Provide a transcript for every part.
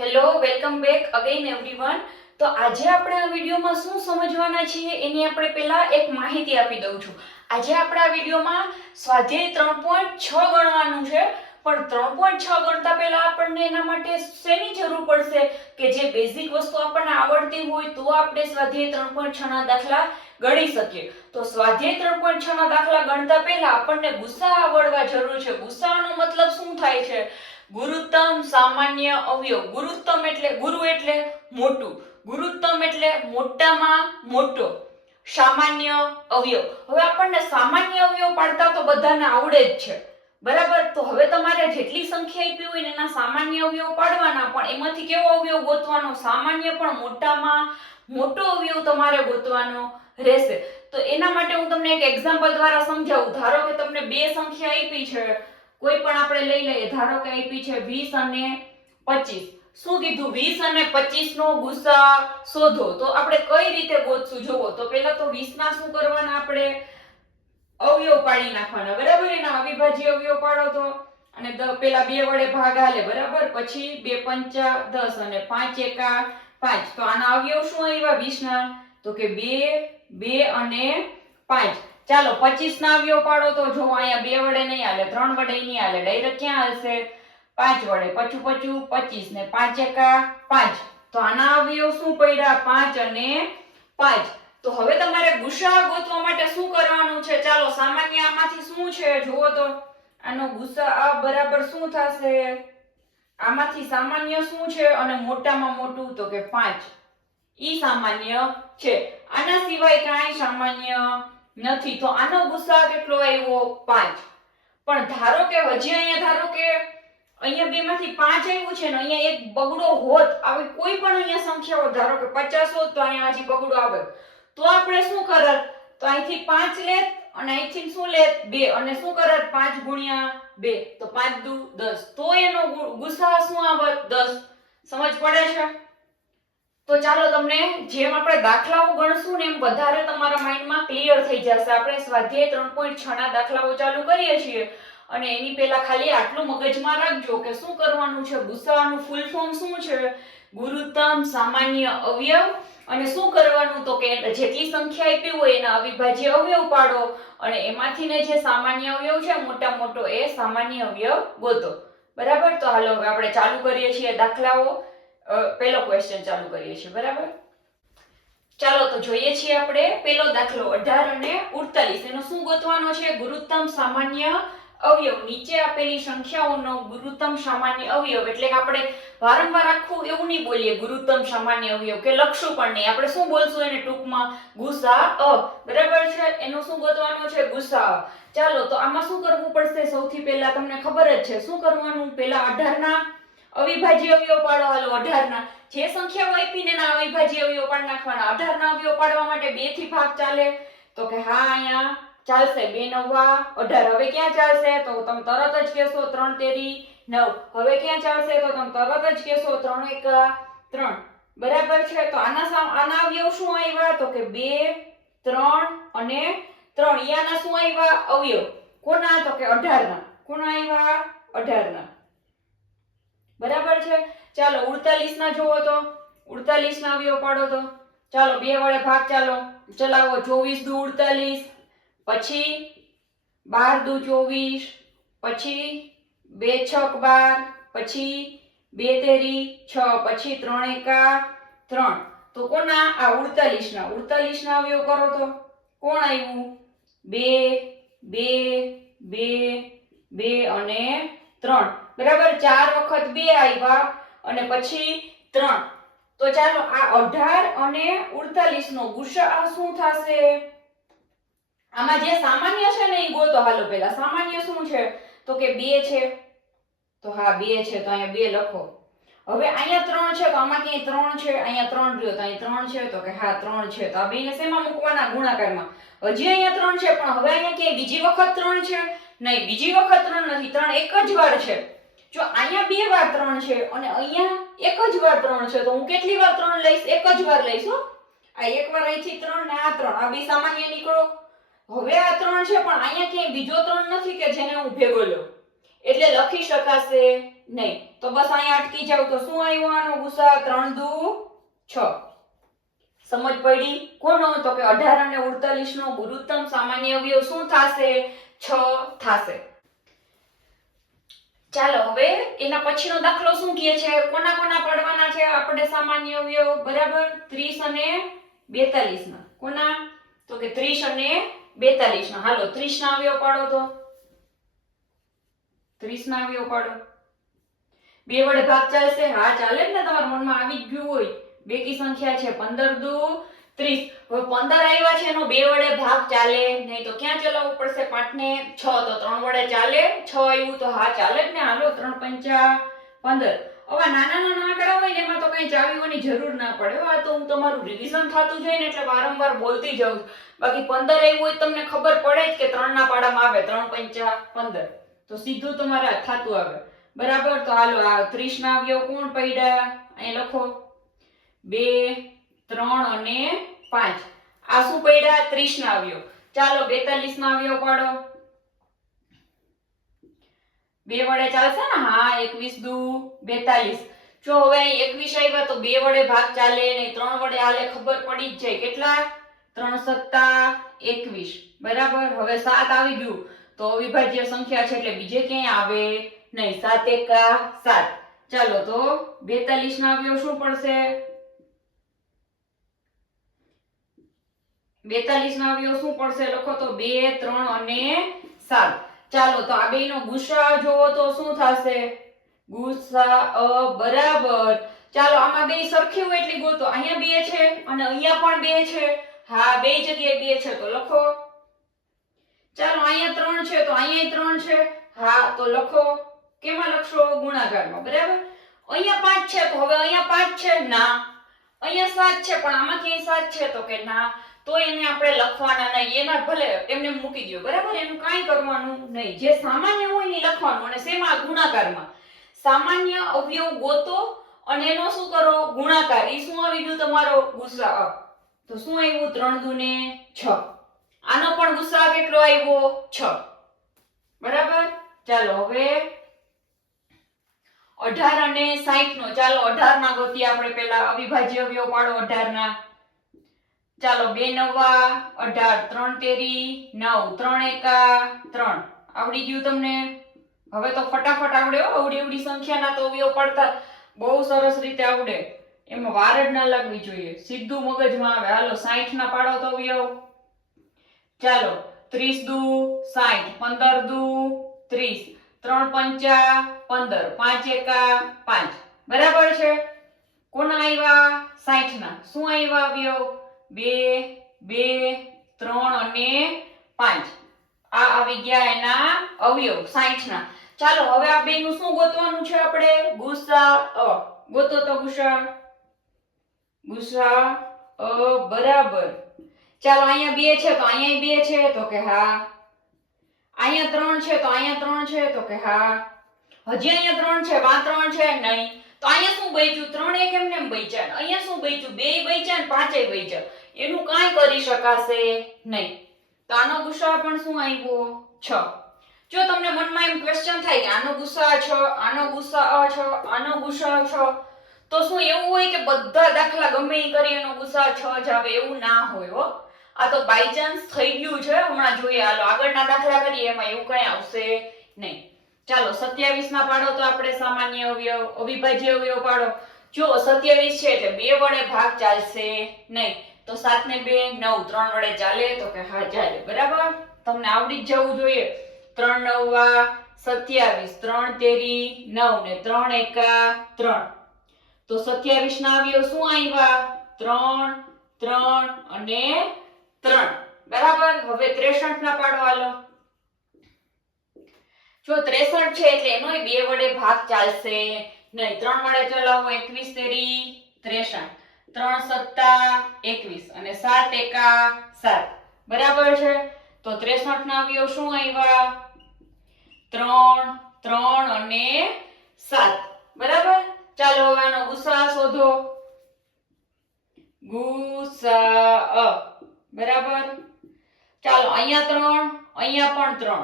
Hello, welcome back again everyone. તો આજે આપણે આ વિડીયોમાં શું સમજવાના છીએ એની આપણે પહેલા એક માહિતી આપી દઉં છું. આજે આપણે આ વિડીયોમાં સ્વાધ્યાય 3.6 ગણવાનું છે, પણ 3.6 ગણતા પહેલા આપણને એના માટે શેની જરૂર પડશે કે જે બેઝિક વસ્તુ આપણને આવડતી હોય તો આપણે સ્વાધ્યાય 3.6 ના દાખલા ગણી શકીએ. તો સ્વાધ્યાય 3.6 ના દાખલા ગણતા પહેલા આપણને ગુસા આવડવા જરૂર છે. ગુસાનો મતલબ શું થાય છે? ગુરુત્તમ, સામાન્ય, અવયવ. ગુરુત્તમ એટલે ગુરુ એટલે મોટું, ગુરુત્તમ એટલે મોટામાં મોટો, સામાન્ય, અવયવ. હવે આપણને સામાન્ય અવયવ પાડતા તો બધાને આવડે જ છે, બરાબર. તો હવે તમારે જેટલી સંખ્યા આપી હોય ને એના સામાન્ય અવયવ પાડવાના, પણ એમાંથી કેવો અવયવ ગોતવાનો? સામાન્ય પણ મોટામાં મોટો અવયવ તમારે ગોતવાનો રહેશે. તો એના માટે હું તમને એક એક્ઝામ્પલ દ્વારા સમજાવું. ધારો કે તમને બે સંખ્યા આપી છે, કોઈ પણ આપણે લઈ લઈએ. ધારો કે આપી છે 20 અને 25. શું કીધું? 20 અને 25 નો ગુસા શોધો. તો આપણે કઈ રીતે ગોતશું જોવો. તો પહેલા તો 20 ના શું કરવાના? આપણે અવયવ પાડી નાખવાના, બરાબર. એના અવિભાજ્ય અવયવ પાડો તો, અને પેલા 2 વડે ભાગ હાલે, બરાબર. પછી 2 પંચા 10 અને 5 એકા 5. તો આના અવયવ શું આવ્યા 20 ના? તો કે 2 2 અને 5. ચાલો 25 ના અવયવ પાડો તો જો અહીંયા 2 વડે નહીં હાલે, 3 વડે નહીં હાલે, ડાયરેક્ટ ક્યાં હાલશે? 5 વડે. પચું 25 ને 5 એકા 5. તો આના અવયવ શું પડ્યા? 5 અને 5. તો હવે તમારે ગુસા ગોતવા માટે શું કરવાનું છે? ચાલો સામાન્ય આમાંથી શું છે જુઓ તો. આનો ગુસા બરાબર શું થશે? આમાંથી સામાન્ય શું છે અને મોટામાં મોટું? તો કે 5. ઈ સામાન્ય છે. આના સિવાય કાંઈ સામાન્ય નથી. તો આનો ગુસા કેટલો આવ્યો? 5. પણ ધારો કે હજી અહીંયા ધારો કે અહીંયા બેમાંથી 5 આવ્યું છે ને અહીંયા એક બગડો હોત, આવી કોઈ પણ અહીંયા સંખ્યાઓ, ધારો કે 50 હોત તો અહીંયા હજી બગડો આવે, તો આપણે શું કરત? તો અહીંથી 5 લેત અને અહીંથી શું લેત? 2. અને શું કરત? 5 ગુણ્યા 2. તો 5 દુ 10. તો એનો ગુસા શું આવત? 10. સમજ પડે છે? તો ચાલો તમને જેમ આપણે દાખલાઓ ગણશું ને એમ વધારે તમારા માઇન્ડમાં ક્લિયર થઈ જશે. આપણે સ્વાધ્યાય 3.6 ના દાખલાઓ ચાલુ કરીએ છીએ અને એની પહેલા ખાલી આટલું મગજમાં રાખજો કે શું કરવાનું છે. ગુસાનું ફૂલ ફોર્મ શું છે? ગુરુત્તમ, સામાન્ય, અવયવ. અને શું કરવાનું? તો કે જેટલી સંખ્યા આપી હોય એના અવિભાજ્ય અવયવ પાડો અને એમાંથીને જે સામાન્ય અવયવ છે મોટા મોટો એ સામાન્ય અવયવ ગોતો, બરાબર. તો હાલો હવે આપણે ચાલુ કરીએ છીએ દાખલાઓ. પહેલો ક્વેશ્ચન ચાલુ કરીએ છીએ, બરાબર. ચાલો તો જોઈએ છીએ આપણે પહેલો દાખલો 18 અને 48. એનો શું ગોતવાનો છે? ગુરુત્તમ, સામાન્ય, અવયવ. નીચે આપેલી સંખ્યાઓનો ગુરુત્તમ, સામાન્ય, અવયવ. એટલે કે આપણે વારંવાર આખું એવું નહીં બોલીએ ગુરુત્તમ, સામાન્ય, અવયવ, કે લખશું પણ નહીં. આપણે શું બોલશું એને ટૂંકમાં? ગુસા. બરાબર છે. એનો શું ગોતવાનો છે? ગુસા. ચાલો તો આમાં શું કરવું પડશે? સૌથી પહેલા તમને ખબર જ છે શું કરવાનું. પહેલા 18 ના અવિભાજ્ય અવયવ પાડો. હાલો 18 ના જે સંખ્યાઓ આપીને એના અવિભાજ્ય અવયવ પાડી નાખવાના. 18 ના અવયવ પાડવા માટે 2 થી ભાગ ચાલે? તો કે હા અહીંયા ચાલશે. 2 નવા 18. હવે ક્યાં ચાલશે? તો તમે તરત જ કહેશો 3 તેરી 9. હવે ક્યાં ચાલશે? તો તમે તરત જ કહેશો 3 એકા 3. બરાબર છે. તો આના અવયવ શું આવ્યા? તો કે 2 3 અને 3. યાના શું આવ્યા? અવયવ. કોના? તો કે 18 ના. કોના આવ્યા? 18 ના. બરાબર છે. ચાલો 48 ના જોવો તો 48 ના અવયવ પાડો તો ચાલો 2 વડે ભાગ ચાલો ચલાવો. 24 દુ 48, પછી 12 દુ 24, પછી 2 છક 12, પછી 2 તેરી 6, પછી 3 એકા 3. તો કોના? આ 48 ના. 48 ના અવયવ કરો તો કોણ આવ્યું? 2 2 2 2 અને 3. બરાબર. 4 વખત 2 આવ્યા અને પછી 3. તો ચાલો આ 18 અને 48 નો ગુસા શું થશે? આમાં જે સામાન્ય છે ને એ ગોતો. હાલો પહેલા સામાન્ય શું છે? તો કે 2 છે. તો હા 2 છે. તો અહીંયા 2 લખો. હવે અહીંયા 3 છે. તો આમાં ક્યાંય 3 છે? અહીંયા 3 રહ્યો. તો અહીં 3 છે. તો કે હા 3 છે. તો આ બેને શેમાં મૂકવાના? ગુણાકારમાં. હજી અહીંયા 3 છે, પણ હવે અહીંયા ક્યાંય બીજી વખત 3 છે? નહીં, બીજી વખત 3 નથી. 3 એક જ વાર છે. જો અહીંયા 2 વાર 3 છે અને અહીંયા એક જ વાર 3 છે, તો હું કેટલી વાર 3 લઈશ? એક જ વાર લઈશ હો. આ એક વાર અહીંથી 3 ને આ 3, આ બે સામાન્ય નીકળો. હવે આ 3 છે, પણ અહીંયા ક્યાંય બીજો 3 નથી કે જેને હું ભેગો લઉં, એટલે લખી શકાશે નહીં. તો બસ અહીંયા અટકી જાવ. તો શું આવ્યો આનો ગુસા? 3 દુ 6. સમજ પડી? કોનો? તો કે 18 અને 48 નો ગુરુત્તમ સામાન્ય અવયવ શું થશે? 6 થશે. ચાલો હવે એના પછીનો દાખલો શું કહે છે? કોના કોના પાડવાના છે આપણે સામાન્ય અવયવ? બરાબર, 30 અને 42 ના. કોના? તો કે 30 અને 42 ના. હાલો 30 ના અવયવ પાડો. તો 30 ના અવયવ પાડો. 2 વડે ભાગ ચાલશે? હા ચાલે જ ને, તમારા મનમાં આવી જ ગયું હોય. બેકી સંખ્યા છે. 15 દુ 30. હવે 15 આવ્યા છે એનો 2 વડે ભાગ ચાલે નહીં, તો ક્યાં ચલાવવું પડશે? 5 ને 6. તો 3 વડે ચાલે? 6 આવ્યું તો હા ચાલે જ ને. હાલો 3 પંચા 15. હવે નાના નાના આંકડા હોય ને એમાં તો કઈ ચાવીઓની જરૂર ના પડે. આ તો હું તમારું રિવિઝન થતું જાય ને એટલે વારંવાર બોલતી જાઉં. બાકી 15 આવ્યું હોય તમને ખબર પડે જ કે 3 ના પાડામાં આવે. 3 પંચા 15. તો સીધું તમારા થાતું આવે. બરાબર. તો હાલો આ 30 ના અવયવ કોણ પડ્યા? અહીં લખો 2 3 અને 5. આ શું પડ્યા? 30 ના અવયવ. ચાલો 42 ના અવયવ પાડો. 2 વડે ચાલશે ને? હા 21 દુ 42. જો હવે અહીં 21 આવ્યા તો 2 વડે ભાગ ચાલે નહીં, 3 વડે હાલે. ખબર પડી જ જાય. કેટલા? 3 સત્તા 21. બરાબર. હવે 7 આવી ગયું તો અવિભાજ્ય સંખ્યા છે એટલે બીજે ક્યાંય આવે નહીં. 7 એકા 7. ચાલો તો 42 ના અવયવ શું પડશે? 42 ના અવયવ શું પડશે? લખો તો 2 3 અને 7. ચાલો તો આ બેયનો ગુસા જોવો તો શું થશે? ગુસા બરાબર. ચાલો આમાં બે સરખી હોય એટલી ગોતો. અહીંયા 2 છે અને અહીંયા પણ 2 છે. હા બે જગ્યાએ 2 છે તો લખો. ચાલો અહીંયા 3 છે તો અહીંયા 3 છે. હા તો લખો. કેમાં લખશો? ગુણાકારમાં. બરાબર. અહીંયા 5 છે તો હવે અહીંયા 5 છે? ના. અહીંયા 7 છે પણ આમાં ક્યાંય 7 છે? તો કે ના. તો એને આપણે લખવાના નહીં. એના ભલે એમને મૂકી દો. બરાબર. એનું કાંઈ કરવાનું નહીં. જે સામાન્ય હોય ને લખવાનું. અને શેમાં? ગુણાકારમાં. સામાન્ય અવયવ ગોતો અને એનો શું કરો? ગુણાકાર. ઈ શું આવી ગયું તમારો? ગુસા. તો શું આવ્યું? 3 દુ ને 6. આનો પણ ગુસા કેટલો આવ્યો? 6. બરાબર. ચાલો હવે 18 અને 60 નો. ચાલો 18 ના ગોતીએ આપણે પહેલા. અવિભાજ્ય અવયવ પાડો 18 ના. ચાલો 2 નવા 18. 3 તેરી 9. 3 એકા 3. આવડી ગયું તમને? હવે તો ફટાફટ આવડે હો. અવડી સંખ્યાના તો અવયવ પાડતા બહુ સરસ રીતે આવડે. એમાં વાર જ ના લાગવી જોઈએ. સીધું મગજમાં આવે. હાલો 60 ના પાડો તો અવયવ. ચાલો 30 દુ 60. 15 દુ 30. 3 પંચા 15. 5 એકા 5. બરાબર છે. કોના આવ્યા? 60 ના. શું આવ્યા અવયવ? 2 2 3 અને 5. આ આવી ગયા એના અવયવ 60 ના. ચાલો હવે આ બેનું શું ગોતવાનું છે આપણે? ગુસા ગોતો તો ગુસા. ગુસા બરાબર. ચાલો અહીંયા 2 છે તો અહીંયા 2 છે? તો કે હા. અહીંયા 3 છે તો અહીંયા 3 છે? તો કે હા. હજી અહીંયા 3 છે. વા 3 છે? નહીં. તો અહીંયા શું બચ્યું? 3 એક એમને એમ બચ્યા. અહીંયા શું બચ્યું? 2 બચ્યા ને 5 બચ્યા. એનું કાંઈ કરી શકાશે નહીં. તો આનો ગુસા પણ શું આવ્યો? 6. જો તમને મનમાં એમ ક્વેશ્ચન થાય કે આનો ગુસા 6, આનો ગુસા 6, આનો ગુસા 6, તો શું એવું હોય કે બધા દાખલા ગમે ઈ કરી એનો ગુસા 6 જ આવે? એવું ના હોય હો. આ તો બાય ચાન્સ થઈ ગયું છે. હમણાં જોઈએ. હાલો આગળના દાખલા કરીએ એમાં એવું કઈ આવશે નહીં. ચાલો 27 ના પાડો તો આપણે સામાન્ય અવયવ. અવિભાજ્ય અવયવ પાડો. જો 27 છે એટલે 2 વડે ભાગ ચાલશે નહીં. તો 7 ને 2 9. 3 વડે ચાલે? તો કે હા ચાલે. બરાબર. તમને આવડી જ જવું જોઈએ. 3 નવા 27. 3 તેરી 9 ને 3 એકા 3. તો 27 ના અવયવ શું આવ્યા? 3 3 અને 3. બરાબર. હવે 63 ના પાડો. હાલો જો 63 છે એટલે એનોય 2 વડે ભાગ ચાલશે નહીં. 3 વડે ચલાવો. 21 તેરી 63. 3 સત્તા 21 અને 7 એકા 7. બરાબર છે. તો 63 ના અવયવ શું આવ્યા? 3 3 અને 7. બરાબર. ચાલો હવે આનો ગુસા શોધો. ગુસા બરાબર. ચાલો અહીંયા 3, અહીંયા પણ 3,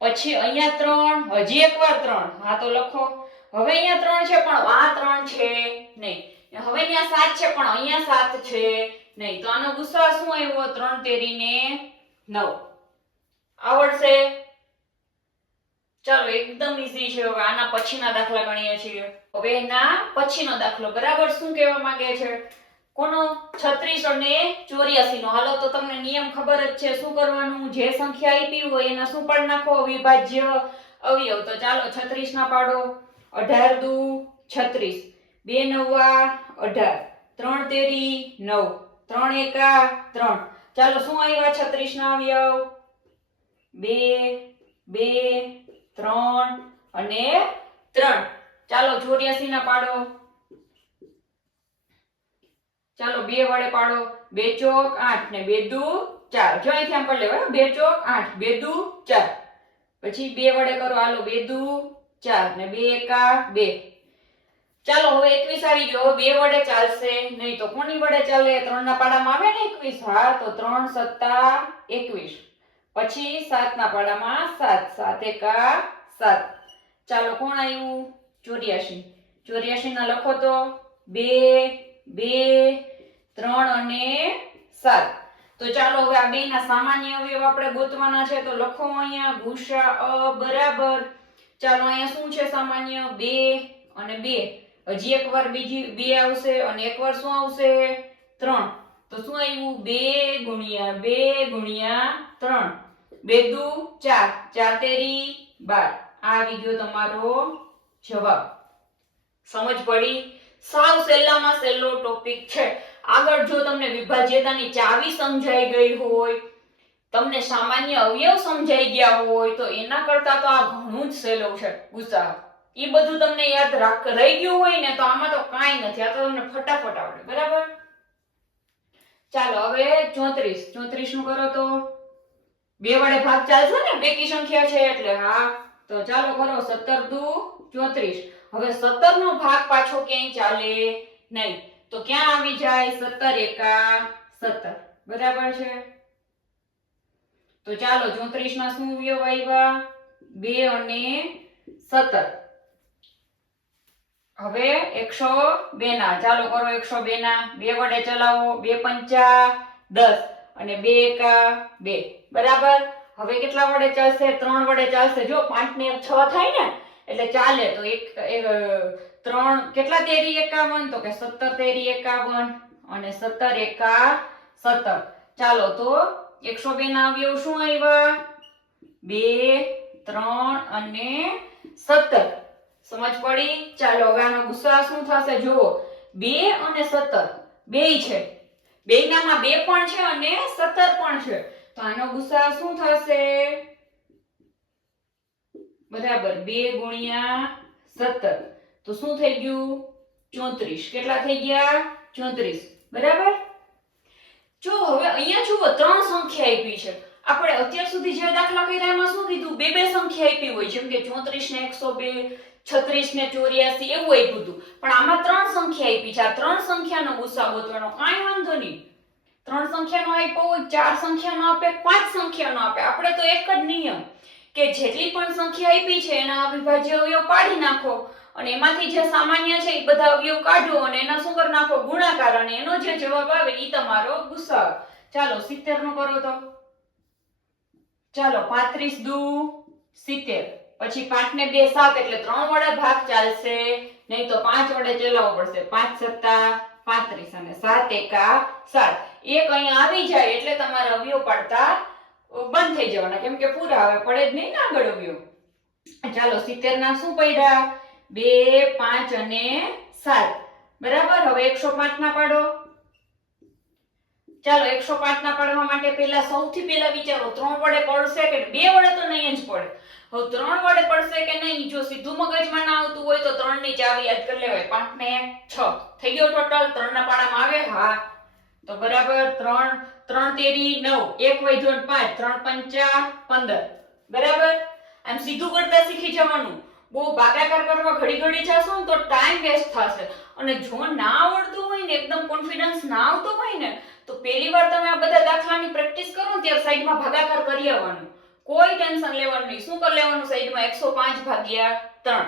પછી અહીંયા 3, હજી એકવાર 3. હા તો લખો. હવે અહીંયા 3 છે પણ આ 3 છે નહીં. હવે અહીંયા 7 છે પણ અહીંયા 7 છે નહીં. તો આનો ગુસાઅ શું આવ્યો? 3 તેરી ને 9. આવડશે? ચાલો એકદમ ઈઝી છે. હવે આના પછીના દાખલા ગણીએ છીએ. હવે એના પછીનો દાખલો બરાબર શું કહેવા માંગે છે? કોનો? 36 અને 84 નો. હાલો તો તમને નિયમ ખબર જ છે. શું કરવાનું? જે સંખ્યા આપી હોય એના શું પાડી નાખો? અવિભાજ્ય અવયવ. તો ચાલો 36 ના પાડો. 18 દુ 36, 2 નવા 18, 3 તેરી 9, 3 એકા 3. ચાલો શું આવ્યા 36 ના અવયવ? 2 2 3 અને 3. ચાલો 84 ના પાડો. ચાલો 2 વડે પાડો. 2 ચોક 8 ને 2 દુ 4. જો અહીંથી આમ પડ લેવા. 2 ચોક 8, 2 દુ 4. પછી 2 વડે કરો. હાલો 2 દુ 4 ને 2 એકા 2. ચાલો હવે 21 આવી ગયો. 2 વડે ચાલશે નહીં તો કોની વડે ચાલે? 3 ના પાડામાં આવે ને 21. હા તો 3 સત્તા 21. પછી 7 ના પાડામાં 7, 7 એકા 7. ચાલો કોણ આવ્યું? 84. 84 ના લખો તો 2 2 3 અને 7. તો ચાલો હવે આ બેના સામાન્ય અવયવ આપણે ગોતવાના છે. તો લખો અહીંયા ગુસાઅ બરાબર. ચાલો અહીંયા શું છે સામાન્ય? 2 અને 2. હજી એકવાર બીજી 2 આવશે અને એકવાર શું આવશે? 3. તો શું આવ્યું? 2 ગુણ્યા 2 ગુણ્યા 3. 2 દુ 4, 4 તેરી 12. આ આવી ગયો તમારો જવાબ. સમજ પડી? સાવ સહેલામાં સહેલો ટોપિક છે. આગળ જો તમને વિભાજ્યતાની ચાવી સમજાઈ ગઈ હોય, તમને સામાન્ય અવયવ સમજાઈ ગયા હોય તો એના કરતા તો આ ઘણું જ સહેલું છે ગુસાઅ. એ બધું તમને યાદ રહી ગયું હોય ને તો આમાં તો કાંઈ નથી. આ તો તમને ફટાફટ આવડે. બરાબર? ચાલો હવે 34. 34 નું કરો તો 2 વડે ભાગ ચાલશે ને? બેકી સંખ્યા છે એટલે. હા તો ચાલો કરો. 17 દુ 34. હવે 17 નો ભાગ પાછો ક્યાંય ચાલે નહીં. તો ક્યાં આવી જાય? 17 એકા 17. બરાબર છે? તો ચાલો 34 ના શું અવયવ આવ્યા? 2 અને 17. હવે 102 ના. ચાલો કરો 102 ના. 2 વડે ચલાવો. 2 પંચા 10 અને 2 એકા 2. બરાબર? હવે કેટલા વડે ચાલશે? 3 વડે ચાલશે. જો 5 ને 6 થાય ને એટલે ચાલે. તો 3 કેટલા તેરી 51? તો કે 17 તેરી 51 અને 17 એકા 17. ચાલો તો 102 ના અવયવ શું આવ્યા? 2 3 અને 17. સમજ પડી? ચાલો હવે આનો ગુસાઅ શું થશે? જુઓ 2 અને 17 બેય છે. બેયનામાં 2 પણ છે અને 17 પણ છે. તો આનો ગુસાઅ શું થશે? બરાબર 2 ગુણ્યા 17. તો શું થઈ ગયું? 34. કેટલા થઈ ગયા? 34. બરાબર? જો હવે અહીંયા જુઓ 3 સંખ્યા આપી છે. આપણે અત્યાર સુધી જે દાખલા કર્યા એમાં શું કીધું? બે બે સંખ્યા આપી હોય. જેમ કે 34 ને 102, 36 ને 84 એવું આપ્યું હતું. પણ આમાં 3 સંખ્યા આપી છે. આ 3 સંખ્યાનો ગુસાઅ ગોતવાનો. કાંઈ વાંધો નહીં. 3 સંખ્યાનો આપ્યો હોય, 4 સંખ્યાનો આપે, 5 સંખ્યાનો આપે. આપણે તો એક જ નિયમ કે જેટલી પણ સંખ્યા આપી છે એના અવિભાજ્ય અવયવ પાડી નાખો અને એમાંથી જે સામાન્ય છે એ બધા અવયવ કાઢો અને એના શું કરી નાખો? ગુણાકાર. અને એનો જે જવાબ આવે એ તમારો ગુસાઅ. ચાલો 70 નો કરો તો. ચાલો 35 દુ 70. પછી 5 ને 2 7 એટલે 3 વડે ભાગ ચાલશે નહીં તો 5 વડે ચલાવવો પડશે. 5 સત્તા 35 અને 7 એકા 7. એક અહીંયા આવી જાય એટલે તમારે અવયવ પાડતા બંધ થઈ જવાના. કેમ કે પૂરા આવે પડે જ નહીં ને આગળ અવયવ. ચાલો 70 ના શું પડ્યા? 2 5 અને 7. બરાબર? હવે 105 ના પાડો. ચાલો 105 ના પાડવા માટે પહેલા સૌથી પહેલા વિચારો 3 વડે પડશે કે 2 વડે? તો નહીં જ પડે. હવે 3 વડે પડશે કે નહીં? જો સીધું મગજમાં ના આવતું હોય તો 3 ની ચાવી યાદ કરી લેવાય. 5 ને 6 થઈ ગયો ટોટલ. 3 ના પાડામાં આવે? હા તો બરાબર. 3 તેરી 9, 1 વધ્યો 5, 3 પંચા 15. બરાબર? આમ સીધું કરતા શીખી જવાનું. બહુ ભાગાકાર કરવા ઘડી જશો ને તો ટાઈમ વેસ્ટ થશે. અને જો ના આવડતું હોય ને, એકદમ કોન્ફિડન્સ ના આવતો હોય ને, તો પહેલી વાર તમે આ બધા દાખલાની પ્રેક્ટિસ કરો ને ત્યારે સાઈડમાં ભાગાકાર કરી આવવાનું. કોઈ ટેન્શન લેવાનું નહીં. શું કરી લેવાનું? સાઈડમાં 105 ભાગ્યા 3.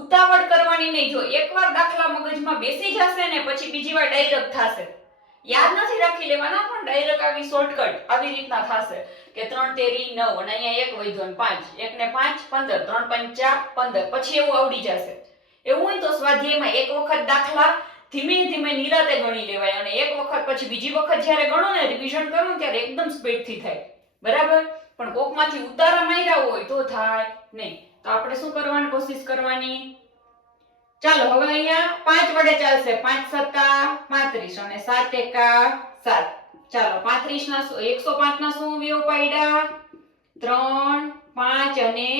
ઉતાવળ કરવાની નહીં. જો એકવાર દાખલા મગજમાં બેસી જશે ને પછી બીજી વાર ડાયરેક્ટ થશે. યાદ નથી રાખી લેવાના પણ ડાયરેક્ટ આવી શોર્ટકટ આવી રીતના થશે કે 3 તેરી 9 અને અહીંયા 1 વધ્યો ને 5 1 ને 5 15 3 પંચા 15 પછી એવું આવડી જશે. એવું હોય તો સ્વાધ્યાયમાં એક વખત દાખલા ધીમે ધીમે નિરાતે ગણી લેવાય અને એક વખત પછી બીજી વખત જ્યારે ગણો ને રિવિઝન કરો ને ત્યારે એકદમ સ્પીડ થી થાય. બરાબર. પણ કોકમાંથી ઉતારા માર્યા હોય તો થાય નહીં. તો આપણે શું કરવાની કોશિશ કરવાની? ચાલો હવે અહીંયા 5 વડે ચાલશે. 5 સત્તા 35 અને 7 એકા 7. ચાલો 35 ના 105 ના શું અવયવ પાડ્યા? 3 5 અને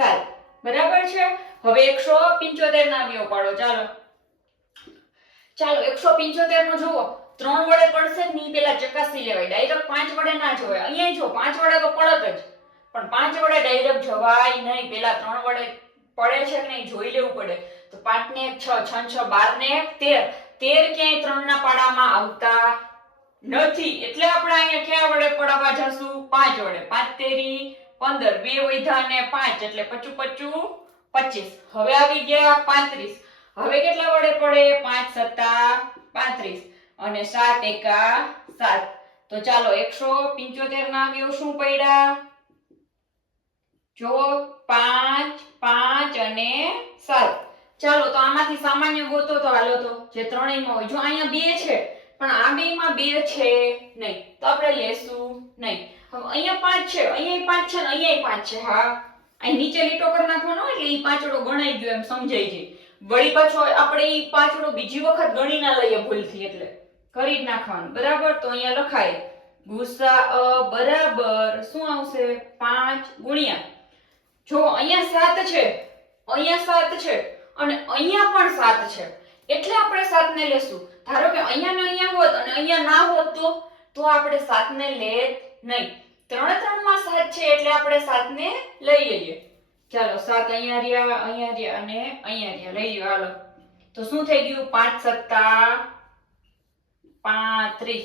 7. બરાબર છે. હવે 175 ના અવયવ પાડો. ચાલો 175 નો જુઓ 3 વડે પડશે ની પેલા ચકાસી લેવાય. ડાયરેક્ટ 5 વડે ના જોવાય. અહીંયા જો 5 વડે તો પડત જ પણ 5 વડે ડાયરેક્ટ જવાય નહીં. પેલા 3 વડે પડે છે કે નહીં જોઈ લેવું પડે. તો 5 ને 1 6 6 6 12 ને 1 13 ક્યાંય 3 ના પાડામાં આવતા નથી એટલે આપણે અહીંયા ક્યાં વડે પડાવવા જશું? 5 વડે. 5 તેરી 15 બે વૈધા ને 5 એટલે 25 25. હવે આવી ગયા 35. હવે કેટલા વડે પડે? 5 સત્તા 35 અને 7 એકા 7. તો ચાલો 175 ના અવયવ શું પડ્યા? જો 5 5 અને 7. ચાલો તો આમાંથી સામાન્ય ગોતો તો હાલો તો જે ત્રણેયમાં હોય. જો અહીંયા 2 છે પણ આ બેમાં 2 છે નહીં તો આપણે લેશું નહીં. હવે અહીંયા 5 છે અહીંયા 5 છે ને અહીંયા 5 છે. હા અહીં નીચે લીટો કરી નાખવાનો એટલે ઈ પાંચડો ગણાઈ ગયો એમ સમજાઈ જાય. વળી પાછો આપણે ઈ પાંચડો બીજી વખત ગણી ના લઈએ ભૂલથી એટલે કરી જ નાખવાનું. બરાબર. તો અહીંયા લખાય ગુસા બરાબર શું આવશે? 5 ગુણ્યા જો અહીંયા 7 છે અહીંયા 7 છે અને અહીંયા પણ 7 છે એટલે આપણે 7 ને લેશું. ધારો કે અહીંયા ને અહીંયા હોત અને અહીંયા ના હોત તો આપણે 7 ને લેત નહીં. ત્રણે ત્રણમાં 7 છે એટલે આપણે 7 ને લઈ લઈએ. ચાલો 7 અહીંયા રહ્યા અને અહીંયા રહ્યા લઈ લ્યો. હાલો તો શું થઈ ગયું? 5 સત્તા 35.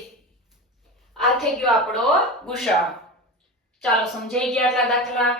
આ થઈ ગયો આપણો ગુસા. ચાલો સમજાઈ ગયા આટલા દાખલા?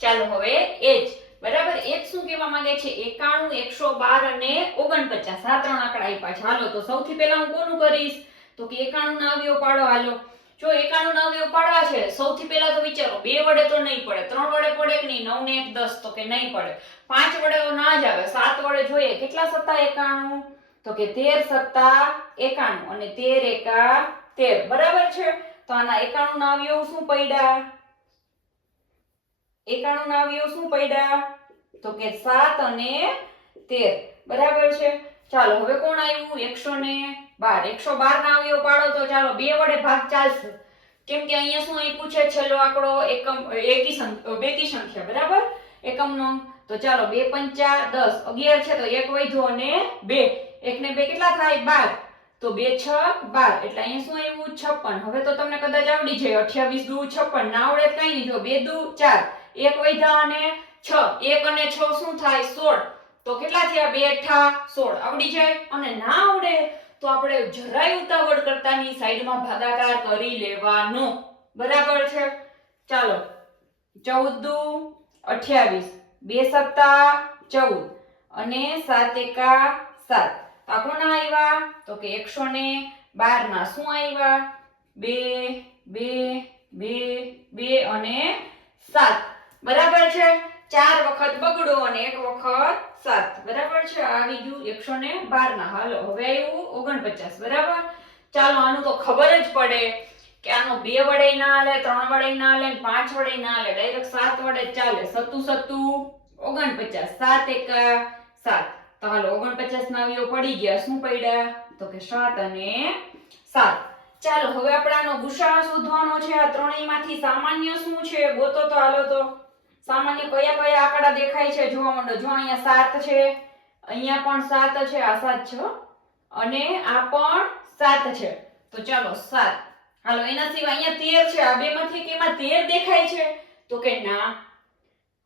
ચાલો હવે એજ બરાબર. એજ શું કહેવા માંગે છે? 91 112 અને 49 આ ત્રણ આંકડા આપ્યા છે. હાલો તો સૌથી પહેલા હું કોનું કરીશ? તો કે 91 ના અવયવ પાડો. હાલો જો 91 ના અવયવ પાડવા છે સૌથી પહેલા તો વિચારો 2 વડે તો નહીં પડે. 3 વડે પડે કે નહીં? 9 ને 1 10 તો કે નહીં પડે. 5 વડે તો ના જ આવે. 7 વડે જોઈએ. કેટલા સત્તા 91? તો કે 13 સત્તા 91 અને 13 એકા 13. બરાબર છે. તો આના 91 ના અવયવ શું પડ્યા? 91 ના અવયવ શું પડ્યા? તો કે 7 અને 13. બરાબર છે. ચાલો હવે કોણ આવ્યું? 112. 112 ના અવયવ પાડો તો ચાલો 2 વડે ભાગ ચાલશે કેમ કે અહીંયા શું આપ્યું છે? છેલ્લો આંકડો બેકી સંખ્યા. બરાબર. એકમનો. તો ચાલો 2 પંચા 10 11 છે તો 1 વધ્યો અને 2 1 ને 2 કેટલા થાય? 12. તો 2 6 12 એટલે અહીંયા શું આવ્યું? 56. હવે તો તમને કદાચ આવડી જાય. 28 દુ 56 ના આવડે કઈ નહીં. જો 2 દુ 4 1 વધ્યા અને 6 1 અને 6 શું થાય? 16. તો કેટલા થયા? 2 અઠ્ઠા 16 આવડી જાય. અને ના આવડે તો આપણે જરાય ઉતાવળ કરતાની સાઈડમાં ભાગાકાર કરી લેવાનો. બરાબર છે. ચાલો 14 દુ 28 2 સત્તા 14 અને 7 એકા 7. આ કોના આવ્યા? તો કે 112 ના શું આવ્યા? 2 2 2 2 અને 7. બરાબર છે. 4 વખત બગડો અને 1 વખત 7. બરાબર છે. આવી ગયું 112 ના. હાલો હવે આવ્યું 49. બરાબર. ચાલો આનું તો ખબર જ પડે કે આનો 2 વડે ના હાલે 3 વડે ના હાલે 5 વડે ના હાલે ડાયરેક્ટ 7 વડે ચાલે. 7 7 49 7 એકા 7. તો હાલો 49 ના અવયવ પડી ગયા. શું પડ્યા? તો કે 7 અને 7. ચાલો હવે આપણે આનો ગુસા શોધવાનો છે. આ ત્રણેયમાંથી સામાન્ય શું છે ગોતો તો. હાલો તો સામાન્ય કયા કયા આંકડા દેખાય છે જોવા માંડો. જો અહીંયા 7 છે અહીંયા પણ 7 છે. આ 7 છે અને આ પણ 7 છે. તો ચાલો 7. હાલો એના સિવાય અહીંયા 13 છે. આ બેમાંથી કેમાં 13 દેખાય છે? તો કે ના.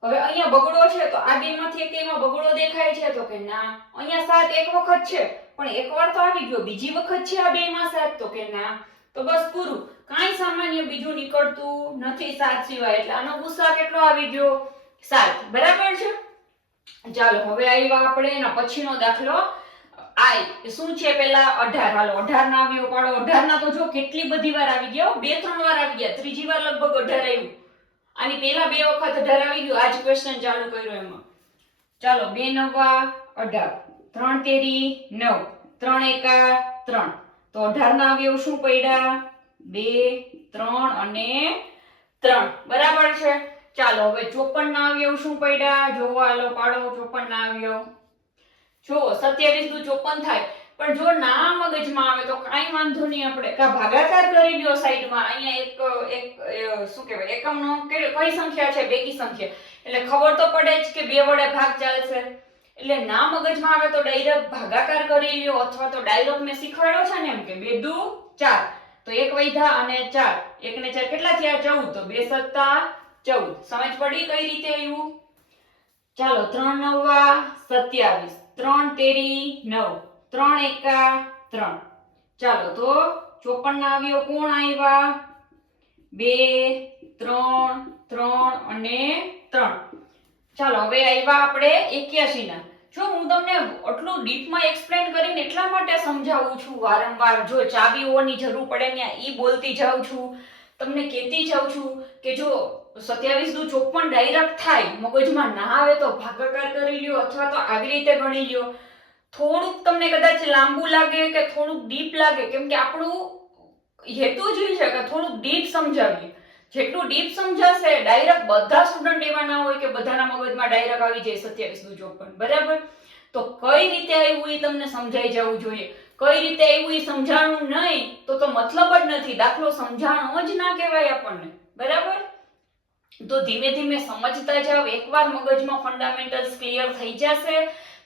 હવે અહીંયા બગડો છે તો આ બેમાંથી કેમાં બગડો દેખાય છે? તો કે ના. અહીંયા 7 એક વખત છે પણ એકવાર તો આવી ગયો. બીજી વખત છે આ બેમાં 7? તો કે ના. તો બસ પૂરું. કાંઈ સામાન્ય બીજું નીકળતું નથી 7 સિવાય. એટલે આનો ગુસા કેટલો આવી ગયો? 7. બરાબર છે. ચાલો હવે આવ્યા આપણે એના પછીનો દાખલો આઈ શું છે પેલા 18 હાલો 18 ના આવ્યો પાડો 18 ના તો જો કેટલી બધી વાર આવી ગયો 2-3 વાર આવી ગયા ત્રીજી વાર લગભગ 18 આવ્યું આની પેલા 2 વખત 18 આવી ગયું આજ ક્વેશ્ચન ચાલુ કર્યો એમાં ચાલો 2 નવા 18 3 તેરી 9 3 એકા 3 તો 18 ના આવ્યો શું પડ્યા 2 3 અને 3 બરાબર છે ચાલો હવે 54 ના આવ્યો શું પડ્યા જોવો હાલો પાડો 54 ના આવ્યો જો 27 દુ 54 થાય પણ જો ના મગજમાં આવે તો કાઈ વાંધો નહીં આપણે કા ભાગાકાર કરી લ્યો સાઈડમાં અહીંયા એક શું કહેવાય એકમનો કઈ સંખ્યા છે બેકી સંખ્યા એટલે ખબર તો પડે જ કે 2 વડે ભાગ ચાલશે એટલે ના મગજમાં આવે તો ડાયરેક્ટ ભાગાકાર કરી લ્યો અથવા તો ડાયરેક્ટ મેં શીખવાડ્યો છે ને એમ કે 2 દુ 4 તો 1 વૈધા અને 4 1 ને 4 કેટલા થયા 14 તો 2 સત્તા 14 સમજ પડી કઈ રીતે આવ્યું ચાલો 3 નવા 27 3 તેરી 9 3 એકા 3 ચાલો તો 54 ના આવ્યો કોણ આવ્યા 2 3 3 અને 3 ચાલો હવે આવ્યા આપણે 81 ના જો હું તમને આટલું ડીપમાં એક્સપ્લેન કરીને એટલા માટે સમજાવું છું વારંવાર જો ચાવીઓની જરૂર પડે ને ઈ બોલતી જાઉં છું તમને કહેતી જાઉં છું કે જો 27 દુ 54 ડાયરેક્ટ થાય મગજમાં ના આવે તો ભાગાકાર કરી લ્યો અથવા તો આવી રીતે ગણી લ્યો થોડુંક તમને કદાચ લાંબુ લાગે કે થોડુંક ડીપ લાગે કેમ કે આપણું હેતુ જ છે કે થોડુંક ડીપ સમજાવીએ જેટલું ડીપ સમજાશે ડાયરેક્ટ બધા સ્ટુડન્ટ એવા ના હોય કે બધાના મગજમાં ડાયરેક્ટ આવી જાય 27 દુ 54 બરાબર તો કઈ રીતે આવ્યું એ તમને સમજાઈ જવું જોઈએ કઈ રીતે આવ્યું એ સમજાણું નહીં તો મતલબ જ નથી દાખલો સમજાણો જ ના કહેવાય આપણને બરાબર તો ધીમે ધીમે સમજતા જાવ એકવાર મગજમાં ફંડામેન્ટલ્સ ક્લિયર થઈ જશે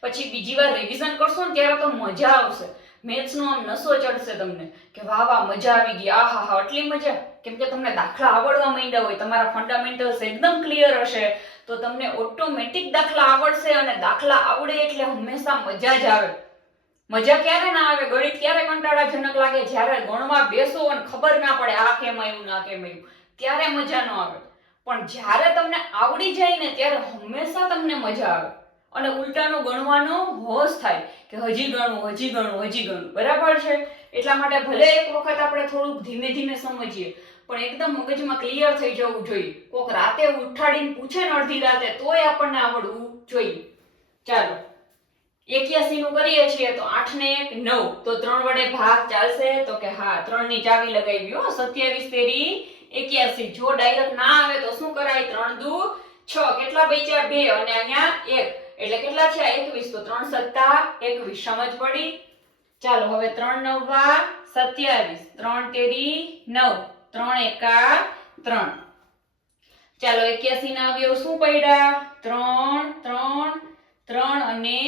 પછી બીજી વાર રિવિઝન કરશો ને ત્યારે તો મજા આવશે મેથ્સ નો આમ નસો ચડશે તમને કે વાહ વાહ મજા આવી ગઈ આહા હા આટલી મજા કેમ કે તમને દાખલા આવડવા માંડ્યા હોય તમારા ફંડામેન્ટલ્સ એકદમ ક્લિયર હશે તો તમને ઓટોમેટિક દાખલા આવડશે અને દાખલા આવડે એટલે હંમેશા મજા જ આવે મજા ક્યારે ના આવે ગણિત ક્યારે કંટાળાજનક લાગે જ્યારે ગણવા બેસો અને ખબર ના પડે આ કેમ આવ્યું ના કેમ આવ્યું ત્યારે મજા ન આવે પણ જ્યારે તમને આવડી જાય ને ત્યારે હંમેશા તમને મજા આવે અને ઉલટાનો ગણવાનો હોશ થાય કે હજી ગણું બરાબર છે એટલા માટે ભલે એક વખત આપણે થોડુંક ધીમે ધીમે સમજીએ પણ એકદમ મગજમાં ક્લિયર થઈ જવું જોઈએ કોક રાતે ઉઠાડીને પૂછે ને અડધી રાતે તોય આપણને આવડવું જોઈએ ચાલો 81 નું કરીએ છીએ તો 8 ને 1 9 તો 3 વડે ભાગ ચાલશે તો કે હા 3 ની ચાવી લગાવી ગયો 27 તેરી 81 જો ડાયરેક્ટ ના આવે તો શું કરાય 3 દુ 6 કેટલા બચ્યા 2 અને અહીંયા 1 એટલે કેટલા છે 21 તો 3 સત્તા 21 સમજ પડી ચાલો હવે 3 નવા 27 3 તેરી 9 3 એકા 3 ચાલો 81 ના આવ્યો શું પડ્યા 3 3 3 અને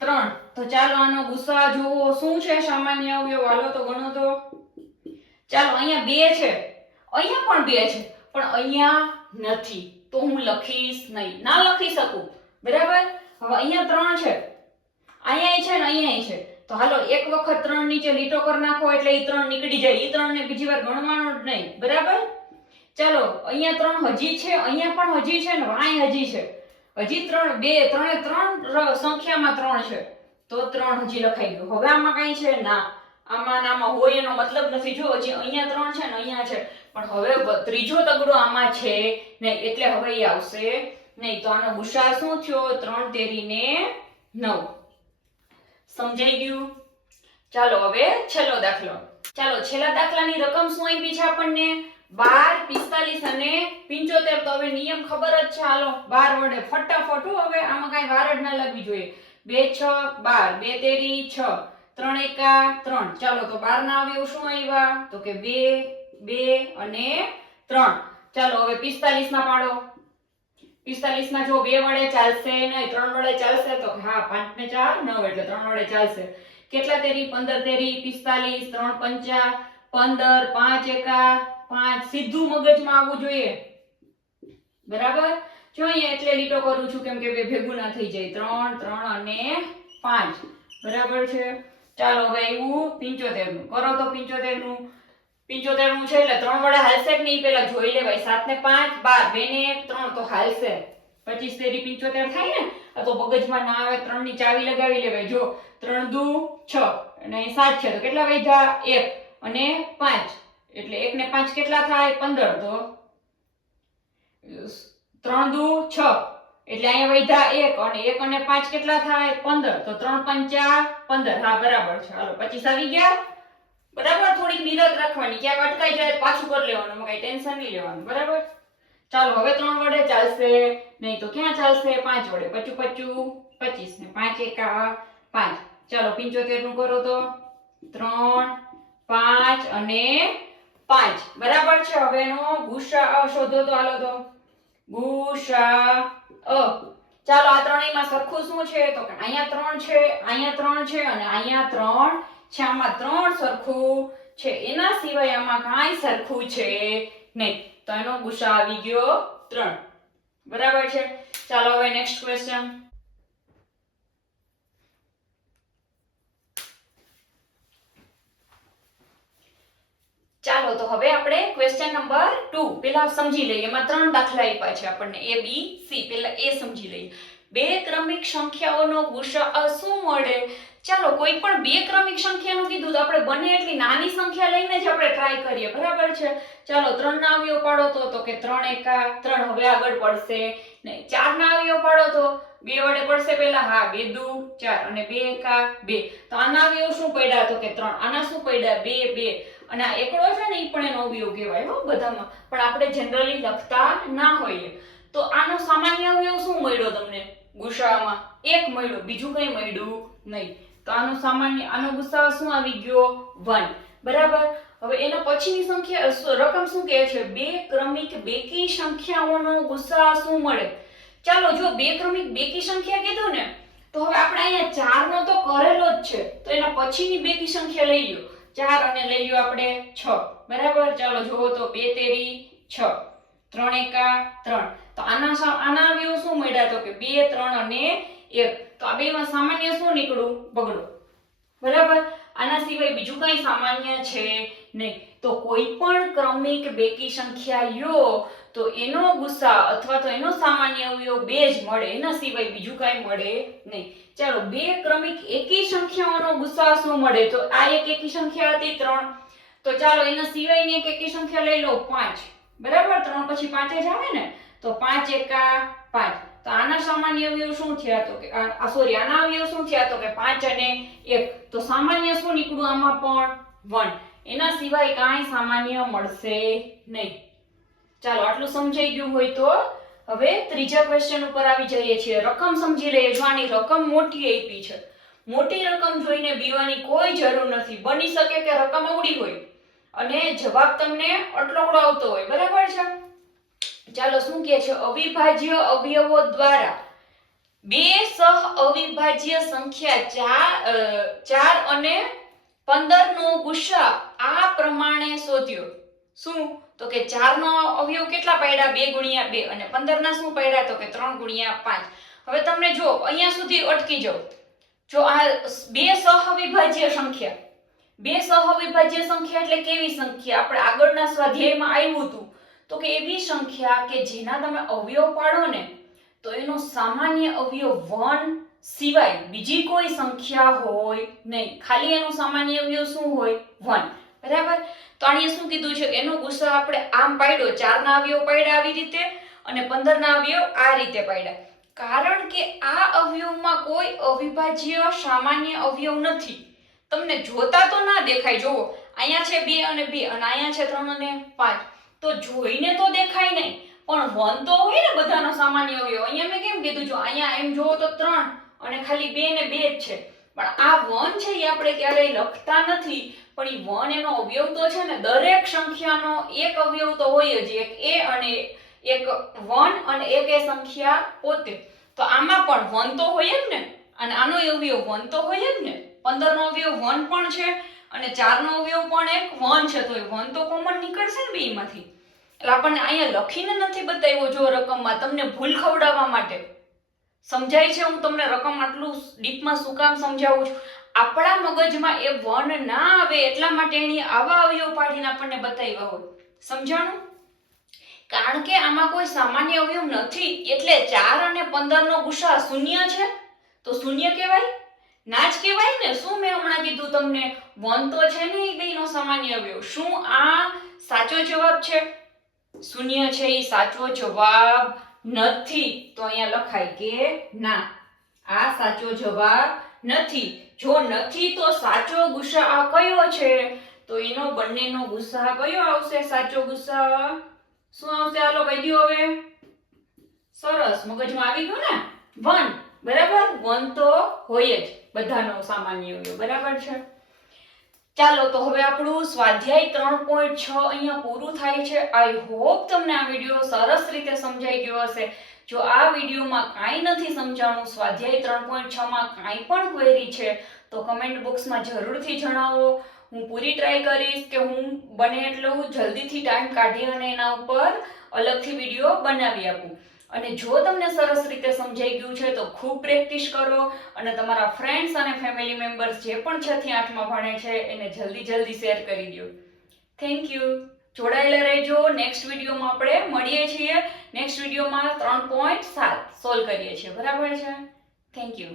3 તો ચાલો આનો ગુસા જુઓ શું છે સામાન્ય અવયવ હાલો તો ગણો તો ચાલો અહીંયા 2 છે અહીંયા પણ 2 છે પણ અહીંયા નથી તો હું લખીશ નહીં ના લખી શકું બરાબર હવે અહીંયા 3 છે અહીંયા છે ને અહીંયા છે તો હાલો એક વખત 3 નીચે લીટો કરી નાખો એટલે એ 3 નીકળી જાય એ 3 ને બીજી વાર ગણવાનો જ નહીં બરાબર ચાલો અહીંયા 3 હજી છે અહીંયા પણ હજી છે ને વાય હજી છે હજી 3 2 3 સંખ્યામાં 3 છે તો 3 હજી લખાઈ ગયું હવે આમાં કઈ છે ના આમાં હોય એનો મતલબ નથી જો હજી અહીંયા 3 છે ને અહીંયા છે પણ હવે ત્રીજો તગડો આમાં છે નહીં એટલે હવે એ આવશે નહીં તો આનો ગુસા શું થયો 3 તેરી ને 9 સમજાઈ ગયું ચાલો હવે છેલ્લો દાખલો ચાલો છેલ્લા દાખલાની રકમ શું આપી છે આપણને 12 45 અને 75 તો હવે નિયમ ખબર જ છે હાલો 12 વડે ફટાફટ હવે આમાં કઈ વાર જ ના લાગવી જોઈએ 2 6 12 2 તેરી 6 3 એકા 3 ચાલો તો 12 ના આવ્યો શું આવ્યા તો કે 2 2 અને 3 ચાલો હવે 45 ના પાડો 45 ના જો 2 વડે ચાલશે નહીં 3 વડે ચાલશે તો હા 5 ને 4 9 એટલે 3 વડે ચાલશે કેટલા તેરી 15 તેરી 45 3 પંચા 15 5 એકા 5 સીધું મગજમાં આવવું જોઈએ બરાબર જો અહીંયા એટલે લીટો કરું છું કેમ કે બે ભેગું ના થઈ જાય 3 3 અને 5 બરાબર છે ચાલો હવે આવ્યું 75 નું કરો તો 75 નું 75 નું છે એટલે 3 વડે હાલશે કે નહીં પેલા જોઈ લેવાય 7 ને 5 12 2 ને 1 3 તો હાલશે 25 તેરી 75 થાય ને આ તો મગજમાં ના આવે, 3 ની ચાવી લગાવી લેવાય. જો 3 દુ 6 અને 7 છે તો કેટલા વધ્યા? 1 અને 5 એટલે 1 ને 5 કેટલા થાય? 15. તો 3 દુ 6 એટલે અહીંયા વધ્યા 1 અને 1 અને 5 કેટલા થાય? 15. તો 3 પંચા 15. હા બરાબર છે. હાલો 25 આવી ગયા. બરાબર. થોડીક નિરત રાખવાની, ક્યાંક અટકાઈ જાય પાછું કરી લેવાનું, કઈ ટેન્શન નહીં લેવાનું. બરાબર. ચાલો હવે 3 વડે ચાલશે નહીં તો ક્યાં ચાલશે? 5 વડે. 25 25 ને 5 એકા 5. ચાલો 75 નું કરો તો 3 5 અને 5. બરાબર છે. હવે એનો ગુસાઅ શોધો તો. હાલો તો ગુસાઅ. ચાલો આ ત્રણેયમાં સરખું શું છે? તો કે અહીંયા 3 છે, અહીંયા 3 છે અને અહીંયા 3 છે. આમાં 3 સરખું છે, એના સિવાય આમાં કાંઈ સરખું છે નહીં. તો એનો ગુસાઅ આવી ગયો 3. બરાબર છે. ચાલો હવે નેક્સ્ટ ક્વેશ્ચન. ચાલો તો હવે આપણે ક્વેશ્ચન નંબર 2 પેલા સમજી લઈએ. એમાં 3 દાખલા આપ્યા છે આપણને A B C. પેલા એ સમજી લઈએ. બે ક્રમિક સંખ્યાઓનો ગુસાઅ શું મળે? ચાલો કોઈ પણ બે ક્રમિક સંખ્યાનું કીધું તો આપણે બને એટલી નાની સંખ્યા લઈને જ આપણે ટ્રાય કરીએ. બરાબર છે. ચાલો 3 ના અવયવ પાડો તો કે 3 એકા 3. હવે આગળ પડશે નહીં. 4 ના અવયવ પાડો તો 2 વડે પડશે પેલા. હા 2 દુ 4 અને 2 એકા 2. તો આના અવયવ શું પડ્યા? તો કે 3. આના શું પડ્યા? 2 2. અને આ એકડો છે ને એ પણ એનો અવયવ કહેવાય હો બધામાં, પણ આપણે જનરલી લખતા ના હોઈએ. તો આનો સામાન્ય અવયવ શું મળ્યો તમને? ગુસાઅમાં 1 મળ્યો, બીજું કંઈ મળ્યું નહીં. તો આનો ગુસાઅ શું આવી ગયો? 1. બરાબર. હવે એના પછીની સંખ્યા રકમ શું કહે છે? બે ક્રમિક બેકી સંખ્યાઓનો ગુસાઅ શું મળે? ચાલો જો બે ક્રમિક બેકી સંખ્યા કીધું ને, તો હવે આપણે અહીંયા 4 નો તો કરેલો જ છે, તો એના પછીની બેકી સંખ્યા લઈ લ્યો 4 અને લઈ લ્યો આપણે 6. બરાબર. ચાલો જુઓ તો 2 તેરી 6, 3 એકા 3. તો આના અવયવ શું મળ્યા? તો કે 2 3 અને 1. તો આ બેમાં સામાન્ય શું નીકળ્યું? બગડો. બરાબર. આના સિવાય બીજું કંઈ સામાન્ય છે નહીં. તો કોઈ પણ ક્રમિક બેકી સંખ્યા લ્યો તો એનો ગુસાઅ અથવા તો એનો સામાન્ય અવયવ 2 જ મળે, એના સિવાય બીજું કંઈ મળે નહીં. ચાલો બે ક્રમિક એકી સંખ્યાઓનો ગુસાઅ શું મળે? તો આ એક એકી સંખ્યા હતી 3. તો ચાલો એના સિવાયની એક એકી સંખ્યા લઈ લો 5. બરાબર. 3 પછી 5 જ આવે ને, તો 5 એકા 5. તો આના સામાન્ય અવયવ શું થયા? તો કે આના અવયવ શું થયા? તો કે 5 અને 1. તો સામાન્ય શું નીકળ્યું? આમાં પણ 1. એના સિવાય કાંઈ સામાન્ય મળશે નહીં. ચાલો આટલું સમજાઈ ગયું હોય તો હવે ત્રીજા ક્વેશ્ચન ઉપર આવી જઈએ છીએ. રકમ સમજી લઈએ. જો આની રકમ મોટી આપી છે, મોટી રકમ જોઈને બીવાની કોઈ જરૂર નથી. બની શકે કે રકમ અવળી હોય અને જવાબ તમને અટલોકડો આવતો હોય. બરાબર છે. ચાલો શું કહે છે? અવિભાજ્ય અવયવો દ્વારા બે સહ અવિભાજ્ય સંખ્યા 4 અને 15 નો ગુસાઅ આ પ્રમાણે શોધ્યો. શું? તો કે 4 નો અવયવ કેટલા પડ્યા? 2 ગુણ્યા 2 અને 15 ના શું પડ્યા? તો કે 3 ગુણ્યા 5. હવે તમને જો અહીંયા સુધી અટકી જાવ. જો આ બે સહ અવિભાજ્ય સંખ્યા, બે સહ અવિભાજ્ય સંખ્યા એટલે કેવી સંખ્યા? આપણે આગળના સ્વાધ્યાયમાં આવ્યું હતું તો કે એવી સંખ્યા કે જેના તમે અવયવ પાડો ને તો એનો સામાન્ય અવયવ 1 સિવાય બીજી કોઈ સંખ્યા હોય નહીં. ખાલી એનો સામાન્ય અવયવ શું હોય? 1. બરાબર. તો અહીંયા શું કીધું છે કે એનો ગુસાઅ આપણે આમ પાડ્યો, 4 ના અવયવ પાડ્યા આવી રીતે અને 15 ના અવયવ આ રીતે પાડ્યા. કારણ કે આ અવયવમાં કોઈ અવિભાજ્ય સામાન્ય અવયવ નથી. તમને જોતા તો ના દેખાય. જુઓ અહીંયા છે 2 અને 2 અને અહીંયા છે 3 અને 5. તો જોઈને તો દેખાય નહીં, પણ 1 તો હોય ને બધાનો સામાન્ય અવયવ. અહીંયા મેં કેમ કીધું? જો અહીંયા એમ જોવો તો 3 અને ખાલી 2 ને 2 જ છે, પણ આ 1 છે એ આપણે ક્યારેય લખતા નથી. પણ એ 1 એનો અવયવ તો છે ને. દરેક સંખ્યાનો એક અવયવ તો હોય જ, એક એ અને એક 1 અને એક એ સંખ્યા પોતે. તો આમાં પણ 1 તો હોય જ ને, અને આનો અવયવ 1 તો હોય જ ને. 15 નો અવયવ 1 પણ છે અને 4 નો અવયવ પણ એક 1 છે, તો એ 1 તો કોમન નીકળશે ને બેમાંથી. એટલે આપણને અહીંયા લખીને નથી બતાવ્યો જો રકમમાં, તમને ભૂલ ખવડાવવા માટે. સમજાય છે? હું તમને રકમ આટલું ડીપમાં શું કામ સમજાવું છું? આપણા મગજમાં એ 1 ના આવે એટલા માટે એની આવા અવયવ પાડીને આપણને બતાવ્યા હોય. સમજાણું? કારણ કે આમાં કોઈ સામાન્ય અવયવ નથી એટલે 4 અને 15 નો ગુસા શૂન્ય છે તો શૂન્ય કહેવાય? ના જ કહેવાય ને. શું મેં હમણાં કીધું તમને? 1 તો છે ને એ બેયનો સામાન્ય અવયવ. શું આ સાચો જવાબ છે? શૂન્ય છે એ સાચો જવાબ નથી. તો અહીંયા લખાય કે ના, આ સાચો જવાબ નથી. જો નથી તો સાચો ગુસા કયો છે? તો એનો બંનેનો ગુસા કયો આવશે? સાચો ગુસા શું આવશે? હાલો કહી દો હવે. સરસ, મગજમાં આવી ગયું ને? 1. બરાબર, 1 તો હોય જ બધાનો સામાન્ય અવયવ. બરાબર છે. ચાલો તો હવે આપણું સ્વાધ્યાય 3.6 અહીંયા પૂરું થાય છે. આઈ હોપ તમને આ વિડીયો સરસ રીતે સમજાઈ ગયો હશે. જો આ વિડીયોમાં કાંઈ નથી સમજાણું, સ્વાધ્યાય 3.6 માં કાંઈ પણ ક્વેરી છે તો કમેન્ટ બોક્સમાં જરૂરથી જણાવો. હું પૂરી ટ્રાય કરીશ કે હું બને એટલું જલ્દીથી ટાઈમ કાઢી અને એના ઉપર અલગથી વિડીયો બનાવી આપું. અને જો તમને સરસ રીતે સમજાઈ ગયું છે તો ખૂબ પ્રેક્ટિસ કરો અને તમારા ફ્રેન્ડ્સ અને ફેમિલી મેમ્બર્સ જે પણ 6 થી 8 માં ભણે છે એને જલ્દી શેર કરી દો. Thank you. જોડાયેલા રહેજો. નેક્સ્ટ વિડીયોમાં આપણે મળીએ છીએ. નેક્સ્ટ વિડીયોમાં 3.7 સોલ્વ કરીએ છીએ. બરાબર છે. Thank you.